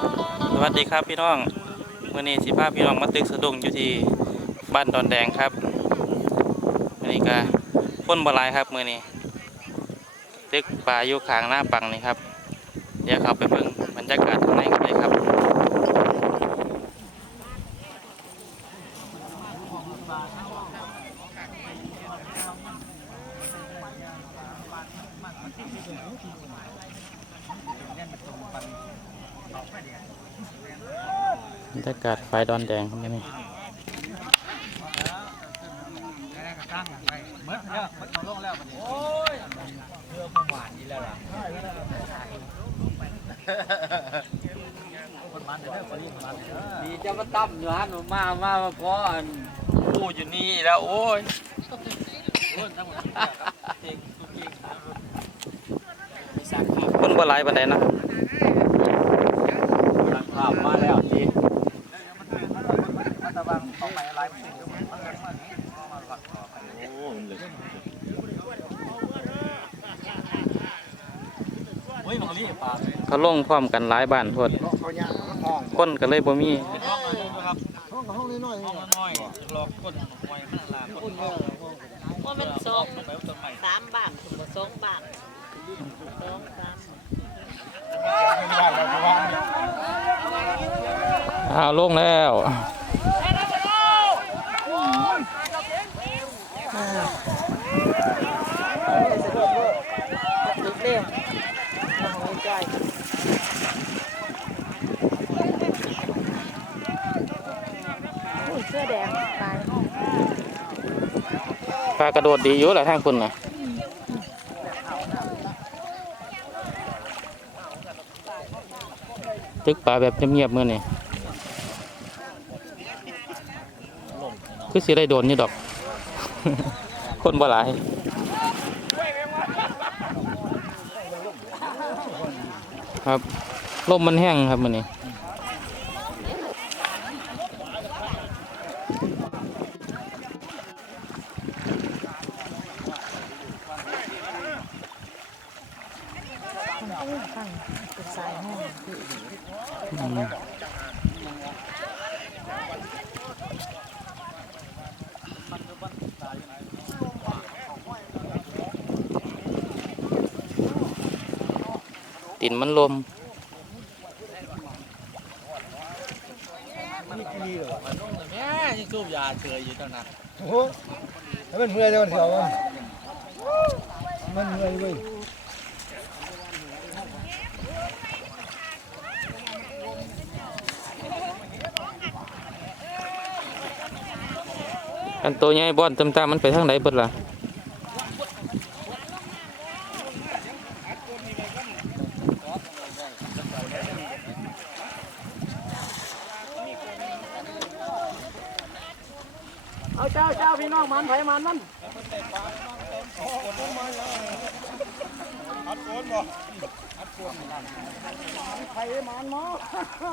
สวัสดีครับพี่น้องวันนี้สิพาพี่น้องมาตึกสะดุ้งอยู่ที่บ้านดอนแดงครับอันนี้ก็พ้นบลายครับมือนี้ตึกปลาอยู่ขางหน้าปังนี่ครับเดี๋ยวเขาไปเบิ่งบรรยากาศข้างในกันเลยครับ บรรยากาศไฟดอนแดงครับนี่ เมื่อแล้วมันเขาลงแล้วมันโอ้ยเรือประมา ณนี้แล้วล่ะคนมันเด้อคนนี้มันเด้อมีจะมาตั้มอยู่ฮะหนูมามามาขออันอู้อยู่นี่แล้วโอ้ยคนทั้งหมดเก่งทุกเก่งคนบ่หลายปานใดนะหลังภาพมาแล้วทีมันตะวัง เขาลงพร้อมกันหลายบ้านโพดเขาย่างห้องคนก็เลยบ่มีเป็นห้องอะไรครับห้องกับห้องน้อยๆห้องน้อยๆรอคนหอยมันลาคนเยอะว่ามันสองไปต้นใหม่สามบาทถึงสองบาทสองสามอ้าวลงแล้ว ถึงเร็วหัวใจอุ้ย เสื้อแดงตายปลากระโดดดีอยู่แหละทางคุณน่ะตึกป่าแบบเงียบๆมื้อนี้คือสิได้โดนนี่ดอก คนบ่หลายครับลมมันแห้งครับมื้อนี้ ตั้งเป็นสายห้อง อืมตินมันลม แม่ยังสูบยาเฉยอยู่ตอนนั้น โอ้แล้ว มันเมื่อยแล้วมันเสียวมันมันเมื่อยเว้ยอันตัวใหญ่บอนตามๆมันไปทางไหนเบิดล่ะ เอาเจ้าเจ้าพี่น้องมันไผมันมัน ไผมันเนาะฮะ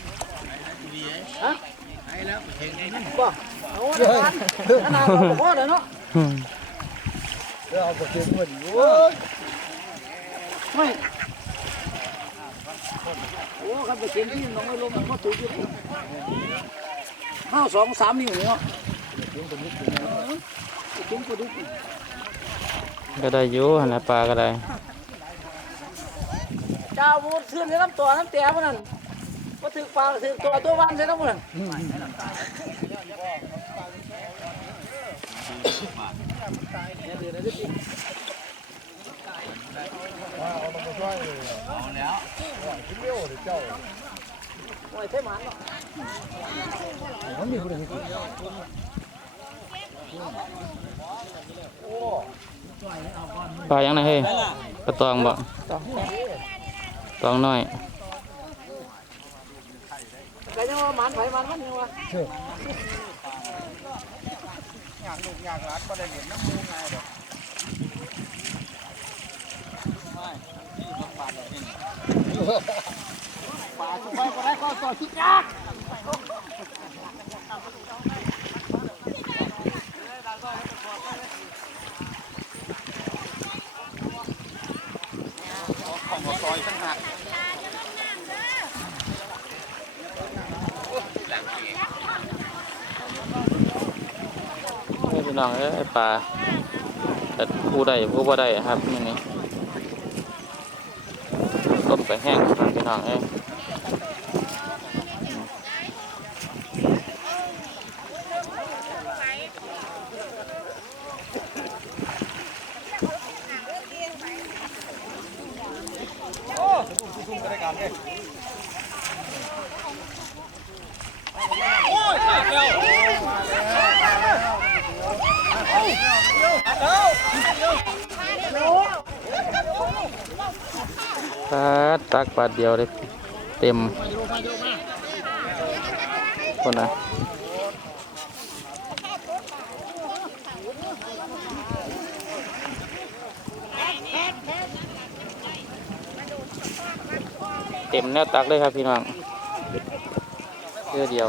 ไผแล้วเห็นไงนั่น บ่เอาเด้อมันขนาดเราบ่พอเด้อเนาะอืมเดี๋ยวเอาไปเก็บเงินโอ้ยไม่โอ้ครับไปเก็บที่น้องไม่ลงมันก็ถูกอยู่ห้าสองสามนิ้วเนาะจุ่มปลาดุกก็ได้อยู่หั่นน่ะปลาก็ได้ เจ้าบุญเสื่อนใส่น้ำตัวน้ำเตี้ยมันนั่น มาถือปลาถือตัวตัววันใส่น้ำมันนั่นเนี่ยเดี๋ยวนะสิเอาแล้วเลี้ยวเดี๋ยวเจ้าโอ้ยเท่หมันเนาะมันมีคนเห็นปลายังไงเฮ้ยปลาตองบ่ตองน้อย แต่ยังว่าหมันไผหมันมันยังว่าอยากลูกอยากหลานบ่ได้เห็นน้ำมูไงดอกไม่นี่ต้องปาดเลยนี่ปลาชุบไปก็ได้ก็ต่อชิจักต่อยตั้งหัก น้องเอ้ยปลาแต่ผู้ใดผู้บ่ได้ครับนี่นี่ต้มไปแห้งครับพี่น้องเอ้ย ซุ่มๆก็ได้การเลย ปลา ตักบาทเดียวเลยเต็มคนนะเต็มแนวตักเลยครับพี่น้องเพื่อเดียว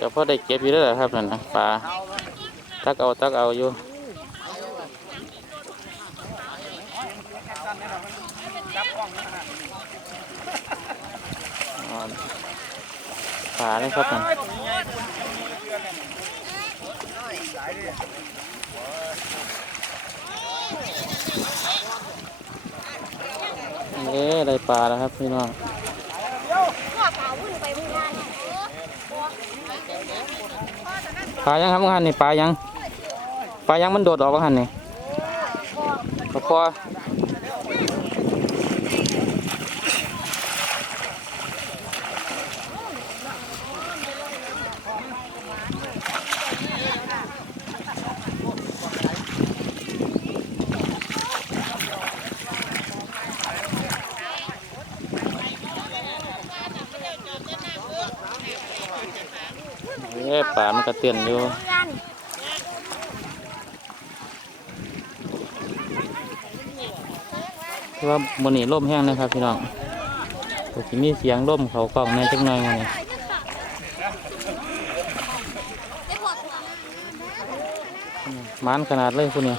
กับพ่อได้เก็บอยู่แล้วล่ะครับนั่นนะปลาตักเอาตักเอาอยู่ปลาเลยครับนั่นเอ๊ะได้ปลาแล้วครับพี่น้อง ลายังครับหันนี่ปลายังปลายังมันโดดออกว่าหันนี่ปลาคอ เอ๊ะปลามันก็เตือนอยู่ที่ว่ามันนี่ร่มแห้งนะครับพี่น้องก็จะมีเสียงร่มเขากล้องในจังหน่อยมันนี่มันขนาดเลยคุณเนี่ย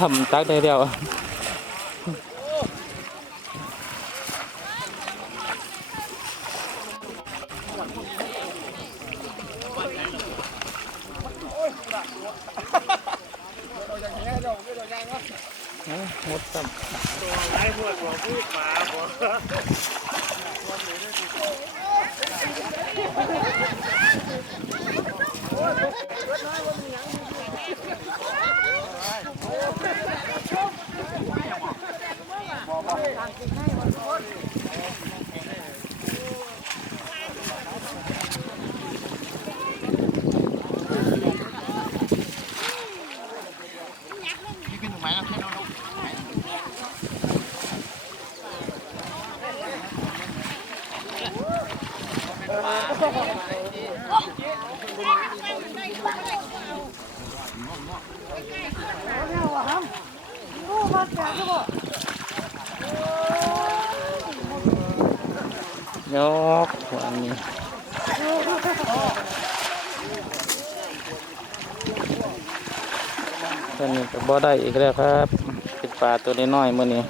ถซ้ำตั ยกหัวนี้ตอนนี้ ก็บ่ได้อีกแล้วครับติดปลาตัวน้อยๆมื่อนี้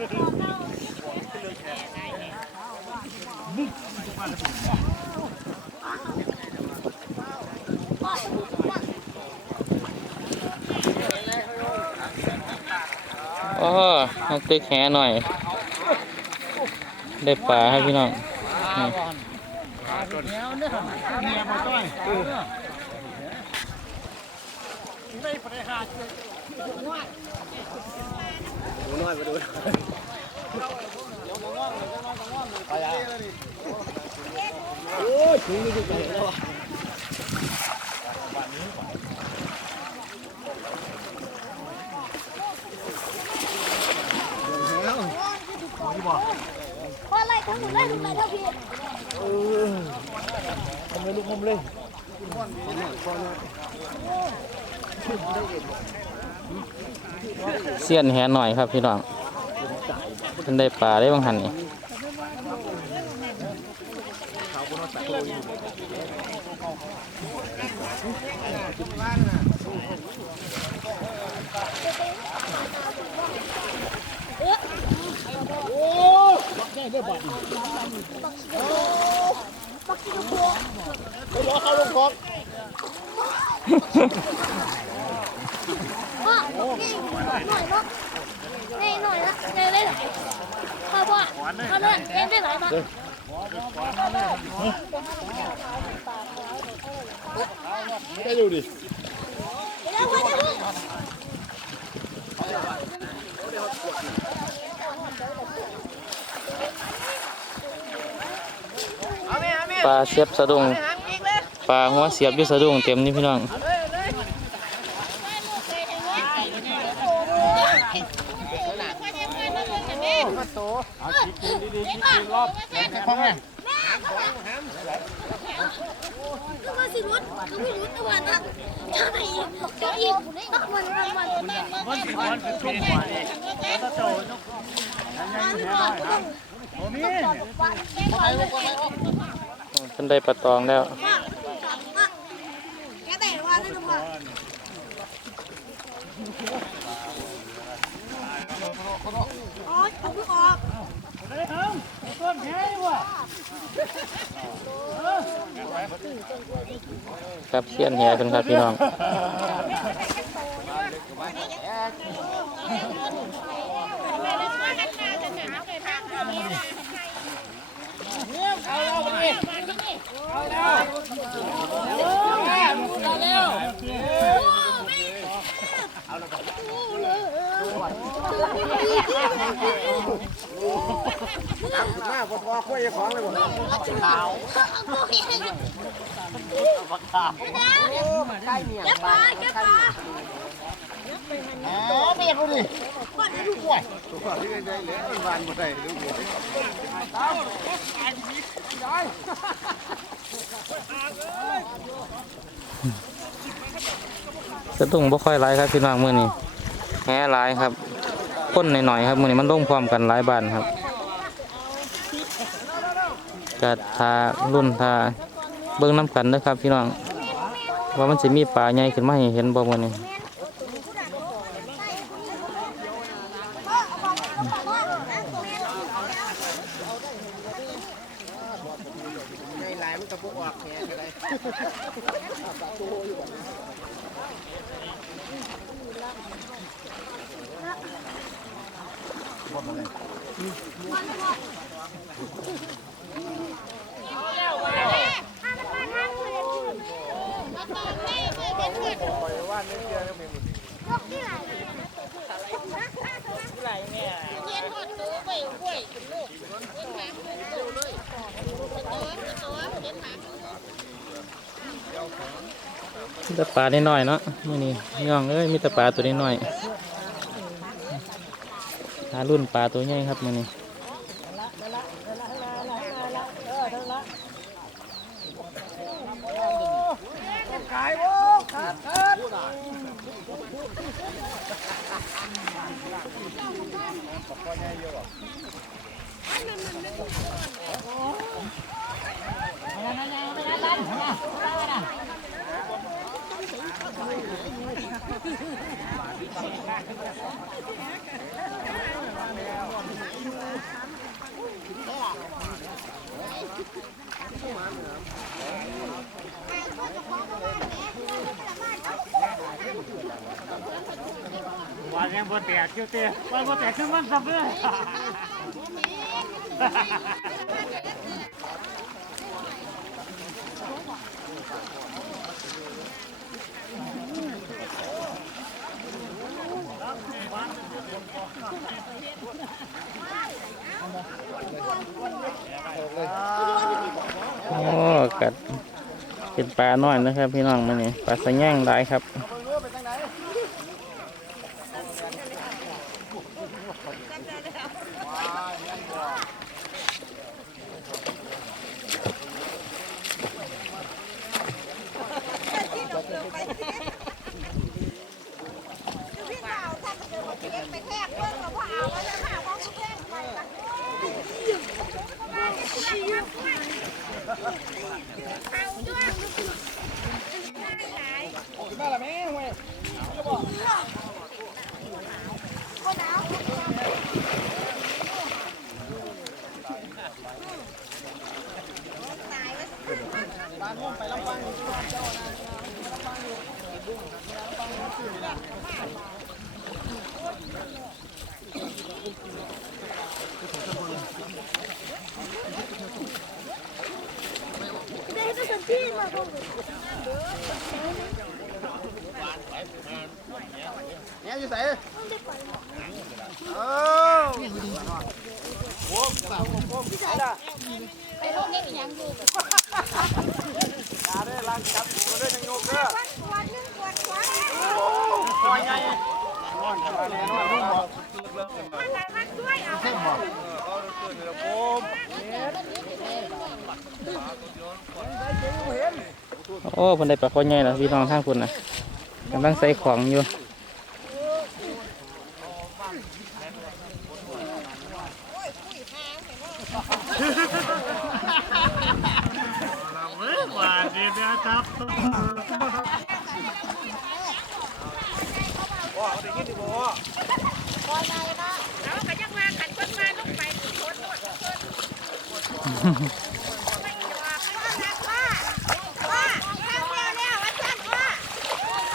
โอ้ นักตึกแหหน่อย ได้ปลาให้พี่น้องนี่เพราะอกพออะไรทั้งหมดได้ทุกไรเท่าพี่ทำเลยลูกผมเลยเสียนแหหน่อยครับพี่น้องเป็นได้ปลาได้บางหันนี่ว่านี่หน่อยเนาะนี่หน่อยนะเร็วได้หลายข้าวว่าข้าวเนี่ยเล่นได้หลายมากได้ดูดิเร็วไปเร็วป ลาเสียบสะดุ้งปลาหัวเสียบอยู่สะดุ้งเต็มนี่พี่น้องฟังไงก็มาสิรุดก็ไม่รุดตะวันนะจะไหนอีกจะอีกตะวันตะวันมั นสิวันเป็นปีกว่านี่ตะโจนกผมมีเป็นได้ปลาตองแล้วแกแต่ว่าได้ทุกวันอ๋อผมเพิ่งออกครับเสียนแหเป็นครับพี่น้อง หน้าพอพอคุยของเลยบ่ขาวแกปลาแกปลาอ๋อไม่อยากดูดิก่อนจะดูป่วยตัวที่ได้เลือมันวานบ่ได้ดูดิสะดุ้งบ่ค่อยหลายครับพี่น้องมื้อนี้แหหลายครับ คนหน่อยๆครับมือนี้มันลงพร้อมกันหลายบ้านครับก็ทารุ่นทาเบิ่งน้ำกันนะครับพี่น้องว่ามันจะมีปลาใหญ่ขึ้นมาให้เห็นบ่มือนี้ลายมันก็บ่ออกแค่ก็ได้ มีแต่ปลาน้อยเนาะมื้อนี้พี่องเอ้ยมีแต่ปลาตัวน้อยหารุ่นปลาตัวใหญ่ครับมื้อนี้ วันยัง บ่แตกี่เต้มันบแตกคือมันซับเลยโอ้กัดเป็นปลาน้อยนะครับ พี่น้องมานนี่ปลาสะแง่งหลายครับ เนี่ยอยู่ไหน Không được phải. เออ Phải luôn đi nhàng vô. ตาได้ล้างจับมาด้วยจังโยกเด้อ Quạt quạt nhưng quạt quạt. ปล่อยไงนอนกันเลยนอนลูกบอก Quạt lại quạt đuôi à. เขาตื่นเลยผมโอ้เพิ่นได้ปลาคอใหญ่แล้วพี่น้องทางคุณนะกำลังใส่ของอยู่ ว่าเขาได้ยินดิบ่ Đó cả chắc hoa cảnh quân mai lúc mày thì trốn một cơn. Mày nhỏ cái con lạc hoa. Hoa, sang leo leo, anh sang hoa.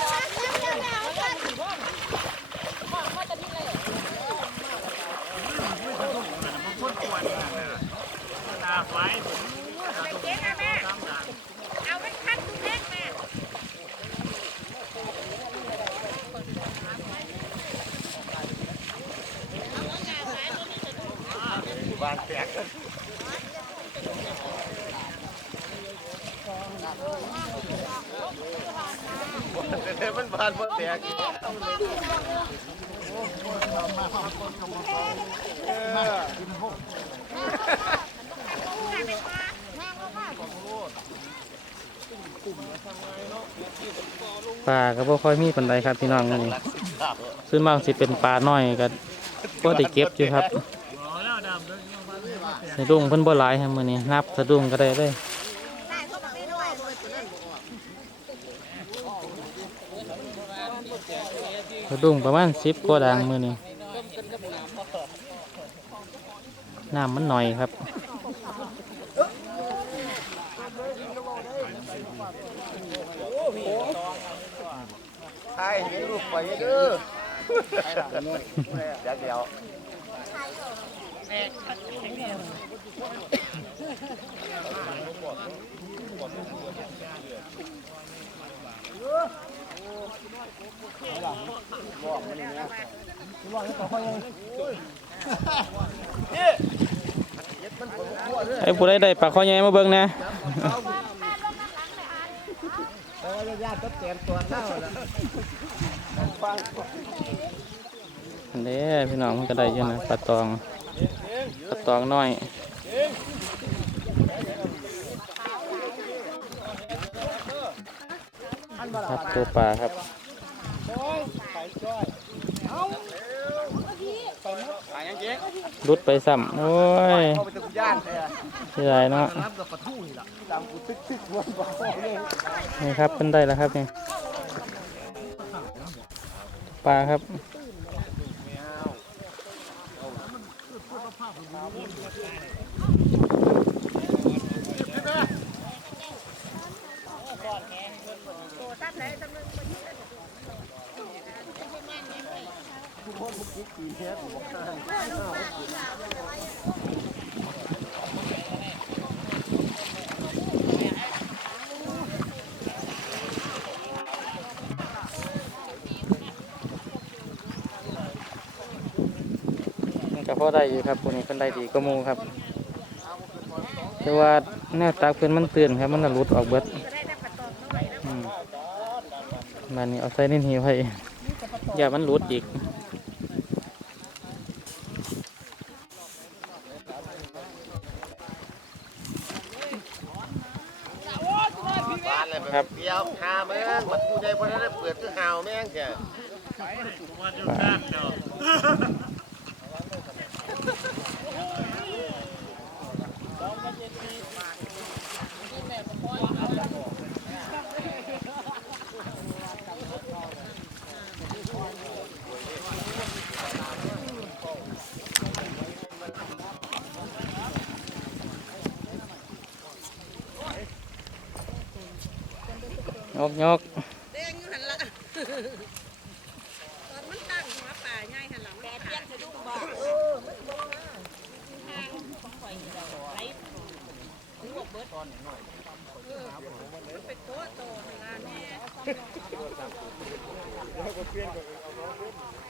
Sang leo leo, anh sang. ไปเจ๊งอะแม่ เอาไว้ขั้นตุ้งเล็กแม่ บ้านแตกมันบานบ่แตก ปลาก็บ่ค่อยมีปานใดครับพี่น้องมื้อนี้ส่วนมากสิเป็นปลาน้อยก็บ่ได้เก็บอยู่ครับสะดุ้งเพิ่นบ่หลายครับมื้อนี้นับสะดุ้งก็ได้เลยสะดุ้งประมาณ10กว่าดังมื้อนี้น้ำมันหน่อยครับ ใช่เห็นลูกไปเด้อใช่หลังนู้นเดี๋ยวเดี๋ยวไอ้ผู้ใดได้ปลาข้อใหญ่มาเบิ่งนะ ก็เตรียมตัวเล่าแล้วฟังอันเด้พี่น้องมันก็ได้อยู่นะปลาตองปลาตองน้อยครับตัวปลาครับรุดไปซ้ำโอ้ยเข้าไปตะกุย่านเลยเสียดายเนาะ น้ำกับปลาทูนี่ล่ะตามกูตึกตึกวนบ่เลยนี่ครับเป็นได้แล้วครับนี่ปลาครับนี่ก็พอ อได้อยู่ครับพวกนี้เพิ่นได้ดีก็มูครับ แต่ว่าแนวตักเพิ่นมันเตือนครับ มันน่ะหลุดออกเบิดอืมมันนี่เอาใส่ในหีบไว้อย่ามันหลุดอีกครับเดียวหาแม่งบัดผู้ใดบ่ได้เปิดคือหาวแม่งแก ยกยก แดงอยู่หันละตอนมันตั้งหัวป่าใหญ่หันหลังมันขาดสะดุ้งบ่เออมันบ่ทางของข่อยนี่แหละไอ้มันบ่เบิดตอนน้อยเออมันเป็นโตโตหั่นล่ะ แม่ไม่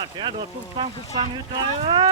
อดเสียโดดปุ๊บฟังปุ๊บฟังอยู่ใจเอ้ยเท้